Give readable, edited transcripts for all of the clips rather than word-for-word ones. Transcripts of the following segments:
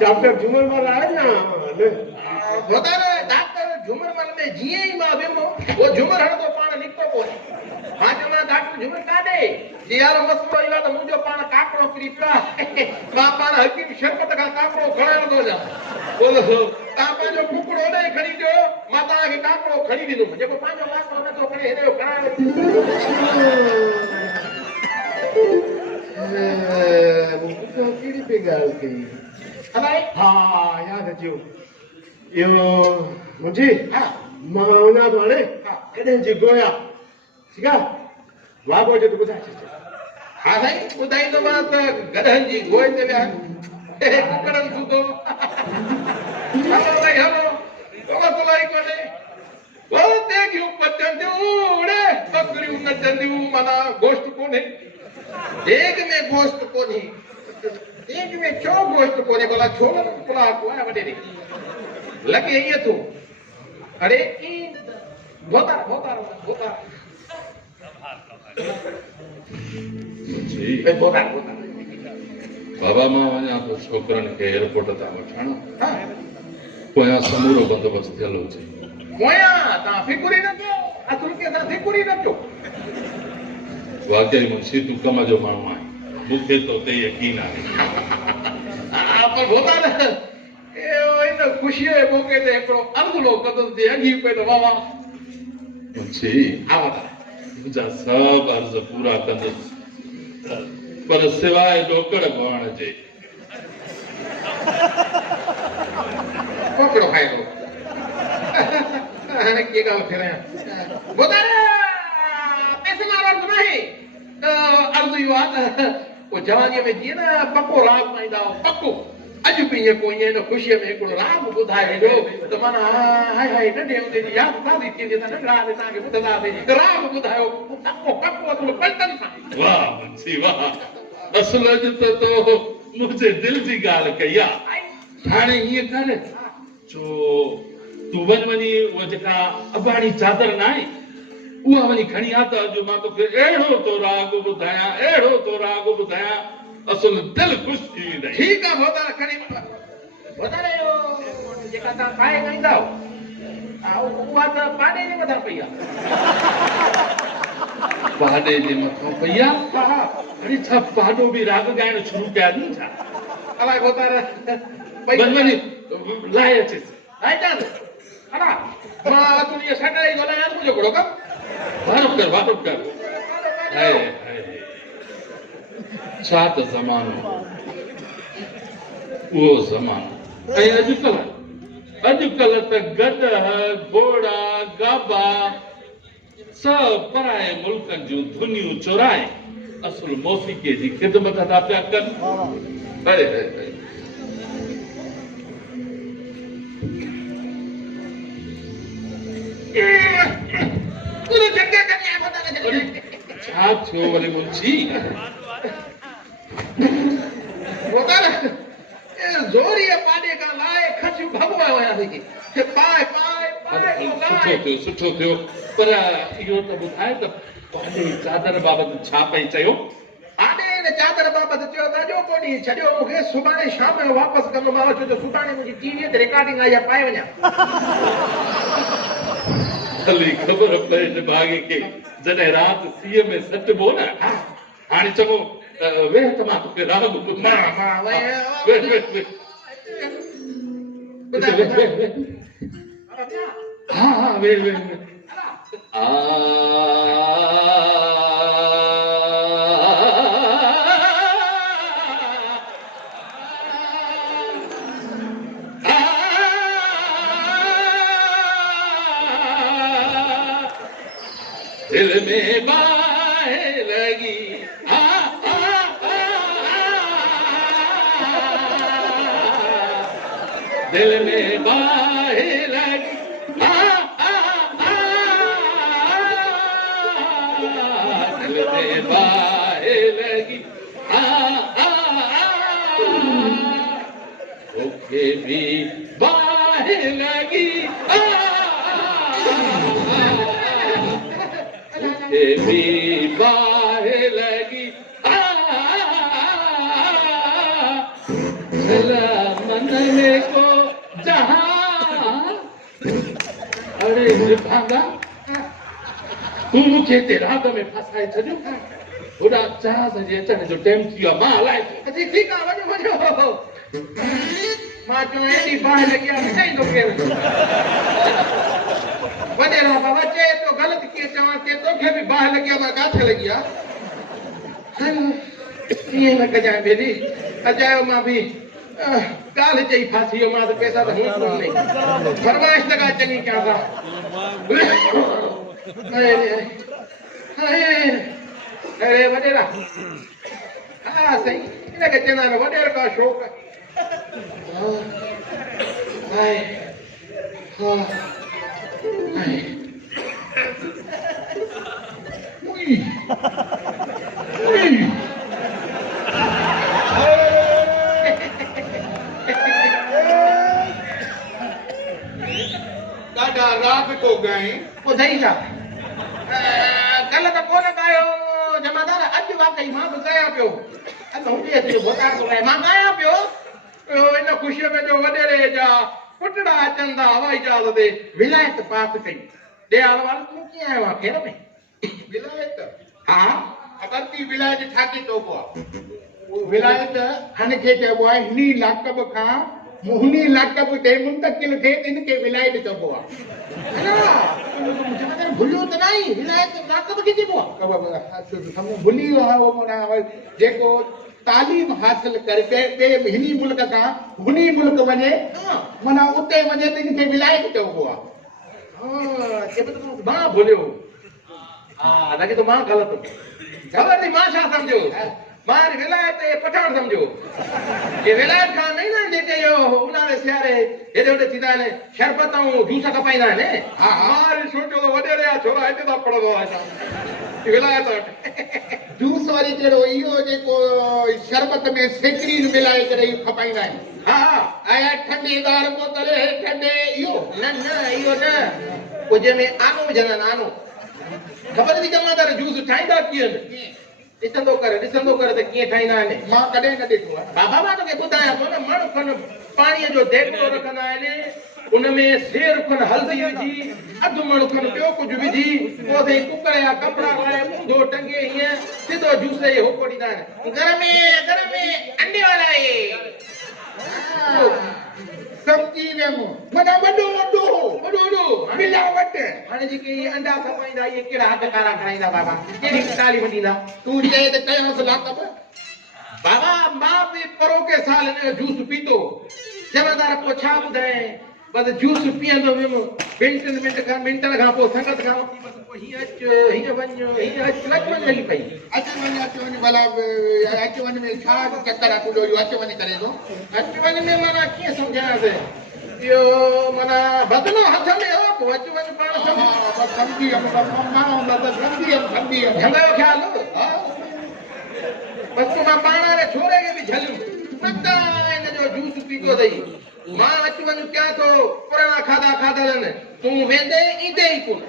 डॉक्टर झूमर मार आहे ना डॉक्टर झूमर मार में जीअं ई मां वेमो वो झूमर हणंदो पाण निकितो कोन्हे मां चयो डॉक्टर झूमर काॾे यार मसलो इहो त मुंहिंजो पाण काकड़ो किरी पियो आहे मां पाण हकीम शरबत खां काकड़ो खणाइणो थो वञा बोलो तव्हां पंहिंजो कुकड़ो होॾे खणी ॾियो मां तव्हांखे काकड़ो खणी ॾींदुमि जेको पंहिंजो काकड़ो नथो खणे हेॾे खणाइणो कहिड़ी पे ॻाल्हि कई अलाए हा यादि अचियो इहो मुंहिंजी मां वञा थो हाणे कॾहिं जी गोया ठीकु आहे वागो जो त ॿुधाए छॾिजो हा साईं ॿुधाईंदोमांसि त गधनि जी गोए ते विया कुकड़नि सूधो हलो भाई हलो कोई कोन्हे वो देगियूं पचंदियूं बकरियूं नचंदियूं माना गोश्त कोन्हे देग में गोश्त कोन्हे देग में छो गोश्त कोन्हे भला छो न पुलाव आहे वॾे ॾे लॻे ईअं थो अरे बोतार बाबा मां वञा थो छोकिरनि खे एयरपोर्ट तां वठण पोयां समूरो बंदोबस्त थियल हुजे पोयां तव्हां फिकुर ई न कयो असुल खे तव्हां फिकुर ई न कयो वाकई मुंशी तूं कम जो माण्हू आहीं मूंखे तो ते यकीन आहे पर बोतार इन ख़ुशीअ जे मौक़े ते हिकिड़ो अमलो क़दम ते अॻी पए त वाह मुंशी मुंहिंजा सभु अर्ज़ पूरा कंदुसि पर सिवाय ॾोकड़ पवण जे कोकड़ो खाइबो हाणे कीअं ॻाल्हि फिरायां ॿुधाए पैसे वारो अर्ज़ु नाहे अर्ज़ु इहो आहे त पोइ जवानीअ में जीअं न पको राग पाईंदा हुआ पको अॼु बि ईअं को ईअं ख़ुशीअ में हिकिड़ो राग ॿुधाए वेंदो त माना हाय हाय नंढे हूंदे जी यादि ताज़ी थींदी त नंढड़ा तव्हांखे ॿुधंदासीं राग ॿुधायो पको पको असुल पलटनि सां वाह मुंशी वाह असुल अॼु त तो मुंहिंजे दिलि जी ॻाल्हि कई आहे हाणे ईअं कर जो तूं वञी उहा जेका अबाणी चादर न आहे उहा वञी खणी आ त अॼु मां तोखे अहिड़ो तो राग ॿुधायां असुल दिलि ख़ुशि थी वेंदई ठीकु आहे बोतार खणी बोतार इहो जेका तव्हां पाए ॻाईंदा उहा त पाॾे जे मथां पई आहे पाॾे जे मथां पई आहे अरे छा पाॾो बि राग ॻाइण शुरू कया नी छा अलाए बोतार वञी लाहे अचेसि अड़ा मां तूं इहो सॾ ई ॻोल्हायां मुंहिंजो घोड़ो कमु वारो कर हाय छा त ज़मानो उहो ज़मानो ऐं अॼुकल्ह त गॾ घोड़ा गाबा सभु पराए मुल्कनि जूं धुनियूं चुराए असुल मौसीक़ीअ जी ख़िदमत था पिया कनि छा थियो वरी मुंशी ज़ोरीअ पाॾे खां लाए खसियूं भॻवाए वियासीं सुठो थियो पर इहो त ॿुधाए त पाॾे चादर बाबति छा पई चयो पाॾे हिन चादर बाबति चयो त अॼो कोन्हे छॾियो मूंखे सुभाणे शाम जो वापसि कंदोमांव छो जो सुभाणे मुंहिंजी टीवीअ ते रिकॉर्डिंग आहे या पाए वञा भली ख़बर पए भागे खे जॾहिं राति सीअ में सटबो न हाणे चङो वेह त मां तोखे राग हा वेह दिल में बाहें लगी दिल में बाहें लगी दिल में बाहें लगी ओके भी बाहें लगी भी बाहे लगी मन में को जहां अरे भागा तू मुझे तेरा में फसाए छॾियो उड़ा जहाज जे अचण जो टाइम थी वियो मां हलाए अजी ठीक आहे वञो मां चयो एॾी बाहि लॻी आहे मिठाईंदो केरु वॾेरा बाबा चए तो ग़लति कीअं चवां के तोखे बि बाहि लॻी आहे मां काथे लॻी आहे ईअं न कजांइ बेली अजायो मां बि ॻाल्हि चई फासी वियो मां त पैसा त हूं कोन्हे फरमाइश लॻा चङी कयां था अरे वॾेरा हा सही हिनखे चवंदा आहिनि वॾेर का शौक़ु ॾाढा राग तो ॻाए ॿुधई छा कल्ह त कोन ॻायो जमादार अॼु वाकई मां बि ॻायां पियो मां ॻायां पियो इन ख़ुशीअ में जो वॾेरे जा पुटड़ा अचनि था हवाई जहाज ते विलायत पास कई ॾियाल वारो तूं कीअं आयो आहे खेर में विलायत हा ख़बर थी विलायत छा खे चइबो आहे विलायत हिन खे चइबो आहे हिनी लाकब खां हुनी लाकब ते मुंतकिल थिए त हिनखे विलायत चइबो आहे भुलियो त न आई विलायत लाकब खे चइबो आहे भुली वियो आहे उहो जेको तालीम हासिल करके ॿिए हिनी मुल्क खां हुनी मुल्क वञे माना उते वञे त हिनखे विलायत चइबो आहे मां भुलियो हा लॻे थो मां ग़लति ख़बर थी मां छा सम्झो मां विलायत पठान सम्झो ये विलायत खां नहीं ना जेके यो उन्हारे सियारे हेॾे होॾे थींदा आहिनि शरबत ऐं जूस खपाईंदा आहिनि हा मां सोचियो त वॾेरे जा छोरा हिते था पढ़ंदो आहे विलायत जूस वारी कहिड़ो इहो जेको शरबत में सेकरीन मिलाए करे खपाईंदा आहिनि हा ऐं ठंडेदार बोतल ठंडे इहो न इहो न कुझ में आनो विझंदा आहिनि आनो ख़बर थी जमादार जूस ठाहींदा कीअं ॾिसंदो कर त कीअं ठाहींदा आहिनि मां कॾहिं न ॾिठो आहे बाबा मां तोखे ॿुधायां थो न मण खन पाणीअ जो देगिड़ो रखंदा आहिनि उनमें सेर खन हल्दी विझी अधु मण खन ॿियो कुझु विझी पोइ कुकर या कपिड़ा लाइ ऊंधो टंगे हीअं सिधो जूस जी होको ॾींदा आहिनि घर में अंडे वारा सम्झी वियुमि माना वॾो मिलावट हाणे जेके अंडा खपाईंदा इहे कहिड़ा हथ कारा कराईंदा बाबा कहिड़ी तालीम ॾींदा तूं चए त कयोसि लाकब बाबा मां बि परोके साल हिन जो जूस पीतो जमादार पोइ छा ॿुधाए बस जूस पीअंदो वियुमि मिंटनि खां पोइ संगत खां हीअं अचु हीअं वञ हीअं अचु लॻभॻि लॻी पई अचु वञ भला अचु वञ में छा चकर आहे तुंहिंजो इहो अचु वञ करे थो अचु वञ में माना कीअं सम्झायांसि इहो माना बदनो हथ में हो पोइ अचु वञ पाण सम्झी वियुमि झंगो ख़्याल बस मां पाण वारे छोरे खे बि झलियुमि हिन जो जूस पीतो अथई मां अचु वञ कयां थो पुराणा खाधा खाधल आहिनि तूं वेंदे ईंदे ई कोन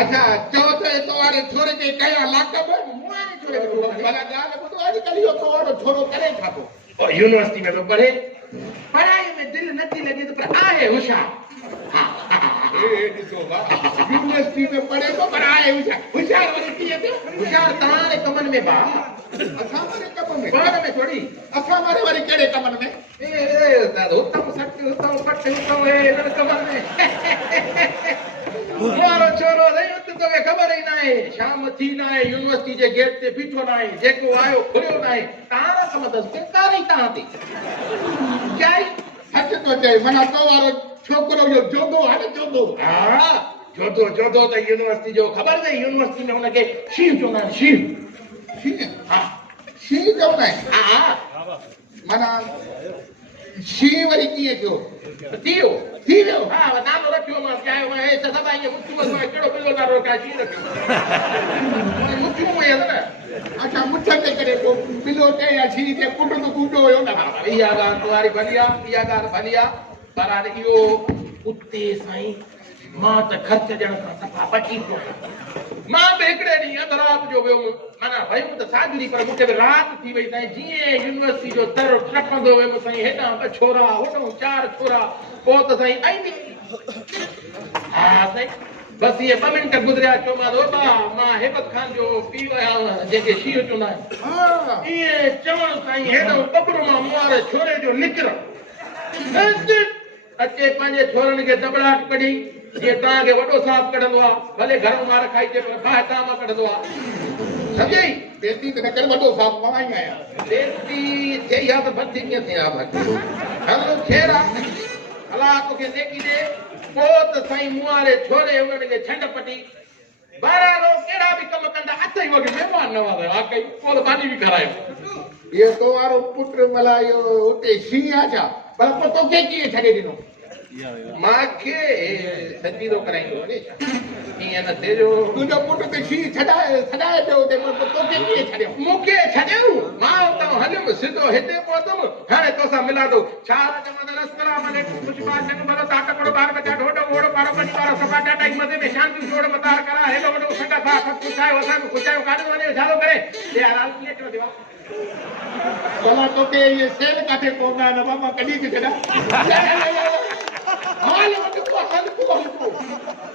अच्छा चओ त तो वारे छोरे खे कयो लाकब भला ॻाल्हि ॿुधो अॼुकल्ह इहो तो वारो छोरो करे छा थो यूनिवर्सिटी में थो पढ़े पढ़ाई में दिलि नथी लॻे त पर आहे होशियार यूनिवर्सिटी में पढ़े थो पर आहे होशियार वरी कीअं थियो होशियार तव्हां कमनि में बा असां वारे कम में पाण में थोरी असां वारे वरी कहिड़े कमनि में हुतम सट हुतम पट हुतम हिननि कमनि में वारो छोरो रही हुते तोखे ख़बर ई न आहे शाम थी न आहे यूनिवर्सिटी जे गेट ते बीठो न आहे जेको आयो खुलियो न आहे तव्हां कम अथसि बेकार ई तव्हां ते क्या सच थो चए माना तो वारो छोकिरो जो जोधो आहे न जोधो हा जोधो त यूनिवर्सिटी जो ख़बर अथई यूनिवर्सिटी में हुनखे शींह चवंदा आहिनि शींह हा शींह चवंदा आहिनि हा माना शींह वरी कीअं थियो थी वियो हा नालो रखियो मां चाहियो मां हे सभु ईअं मुठियूं मां कहिड़ो बिलो नालो रखिया शींह रखियो मुठियूं हुई न अच्छा मुठ ते करे पोइ बिलो ते या शींह ते पुट तो कूदो हुयो न इहा ॻाल्हि तुम्हारी भली आहे इहा ॻाल्हि भली आहे पर हाणे इहो उते साईं मां त ख़र्च ॾियण खां सफ़ा बची पियो मां बि हिकिड़े ॾींहुं अधु राति जो वियुमि माना वयुमि त साॻड़ी पर मूंखे बि राति थी वई साईं जीअं यूनिवर्सिटी जो दर टपंदो वियुमि साईं हेॾां ॿ छोरा होॾां 4 छोरा पोइ त साईं हा साईं बसि इहे 2 मिंट गुज़रिया चयोमांसि ओ बा मां हेबत खान जो पीउ आहियां जंहिंखे शींहुं चवंदा आहिनि इएं चवण साईं हेॾो ॿबरो मां मूं वारे छोरे जो निकिर अचे पंहिंजे छोरनि खे दबड़ाट कढी जीअं तव्हांखे वॾो साहब कढंदो आहे भले घर में मार खाई अचे पर बाहि तव्हां मां कढंदो आहे सम्झई बेटी त न कर वॾो साहब मां ई आहियां बेटी चई आहे त बंदी कीअं थिए आहे हलो खेर आहे हला तोखे नेकी ॾे पोइ त साईं मूं वारे छोरे उन्हनि खे छंड पटी बहिरालो कहिड़ा बि कम कंदा अच ई वॻे महिमान न वारा हा कई पोइ त भाॼी बि खारायो इहो तो वारो पुटु मला इहो उते शींहुं आहे छा पर पोइ तोखे कीअं छॾे ॾिनो मूंखे सची थो कराईंदो वञे ईअं न थिए जो तुंहिंजो पुटु त शींहुं छॾाए पियो हुते पर तोखे कीअं छॾियो मूंखे छॾियो मां उतां हलियुमि सिधो हिते पहुतुमि हाणे तोसां मिलां थो छा चवंदा अस्सलाम वालेकुम कुझु बात न भलो ता टकड़ो बार बचा ढोढो घोड़ो पारो पंज वारो सभा डाटा ई मथे में शांति जोड़ मतार करा हेॾो वॾो संगा था पुछायो असां पुछायो काॾे वञे छालो करे यार हाल कीअं थियो देवा भला तोखे इहे सेल काथे पवंदा आहिनि बाबा कॾहिं थी छॾा हाल वॾो हलको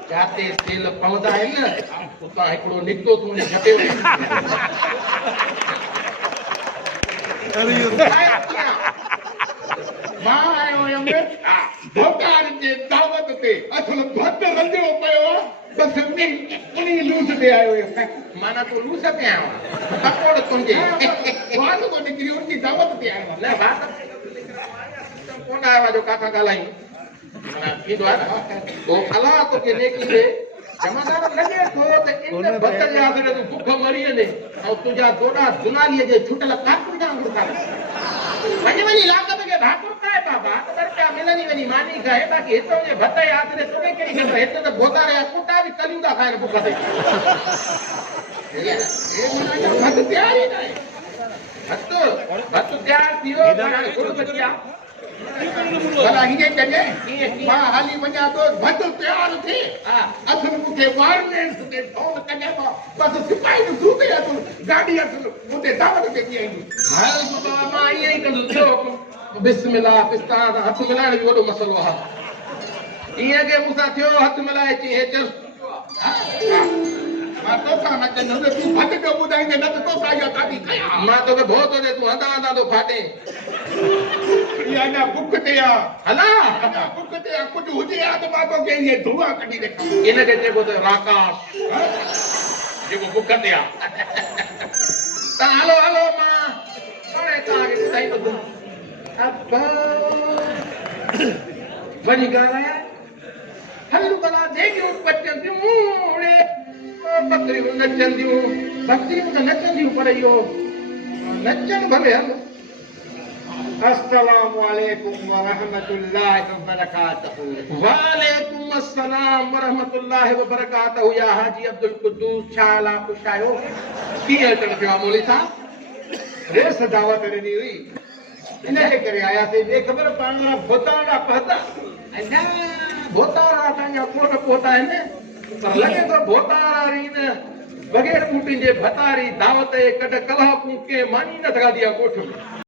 जाते सेल पवंदा आहिनि न उतां हिकिड़ो निकितो तूं झटे मां आयो हुयमि भोटार जे दावत ते असुल भत रंधियो पियो आहे बसि उन्ही लूस ते आयो हुयमि माना तूं लूस ते आयो आहे पकोड़ तुंहिंजे वाल को निकिरी उनजी दावत ते आयो आहे न बात कोन आयो आहे जो काका ॻाल्हायूं थींदो आहे न पोइ अला तोखे नेकी ॾे जमादार लॻे थो त इन भत जे आसिरे तूं बुख मरी वञे ऐं तुंहिंजा दोॾा दुनालीअ जे छुटल काकुर जा वांगुरु था वञी लाकत खे भाकुर खाए बाबा त रुपया मिलनि वञी मानी खाए बाक़ी हितां जे भत जे आसिरे तोखे कहिड़ी ख़बर हिते त बोतारे जा कुटा बि कलियूं था खाइनि बुख ते भत तयार ई न आहे भत तयारु थी वियो हाणे गुड़ बची आहे भला हीअं कजे मां हाली वञा थो भत तयार थिए असुल मूंखे वारनेस ते फोन कजे बसि सिपाही जो सूबे असुल गाॾी असुल उते दावत ते बीहाईंदी हाल बाबा मां ईअं ई कंदुसि थियो बिस्मिल्लाह पिस्तान हथ मिलाइण जो वॾो मसइलो आहे ईअं के मूंसां थियो हथ मिलाए अची हे चर मां तोसां न कंदुसि तूं भत जो ॿुधाईंदे न त तोसां इहा काॾी कयां मां तोखे भउ थो ॾे तूं हंधा हंधा थो फाटे इहा अञा बुख ते आहे हला अञा बुख ते आहे कुझु हुजे हा त मां तोखे इहे धुआ कढी ॾेखारियां इनखे चइबो त राकाश जेको बुख ते आहे तव्हां हलो हलो मां हाणे तव्हांखे ॿुधाईंदुसि वञी ॻाल्हायां हलूं भला जेकियूं बचनि थियूं बकरियूं नचंदियूं बकरियूं त नचंदियूं पर इहो नचनि भले हलो अस्सलामु अलैकुम व रहमतुल्लाहि व बरकातहू वालेकुम अस्सलाम व रहमतुल्लाहि व बरकातहू या हाजी अब्दुल कुद्दूस छा हाल आहे ख़ुशि आहियो कीअं अचणु थियो आहे मौली साहब रेस दावत ॾिनी हुई इनजे करे आयासीं ॿिए ख़बर पाण भोताड़ा पहता अञा भोतारा तव्हांजा कोन पहुता आहिनि पर लॻे थो भोतारी न बग़ैर ॿूटियुनि जे भतारी दावत कॾ कलाकूं कंहिं मानी न सघंदी आहे ॻोठ में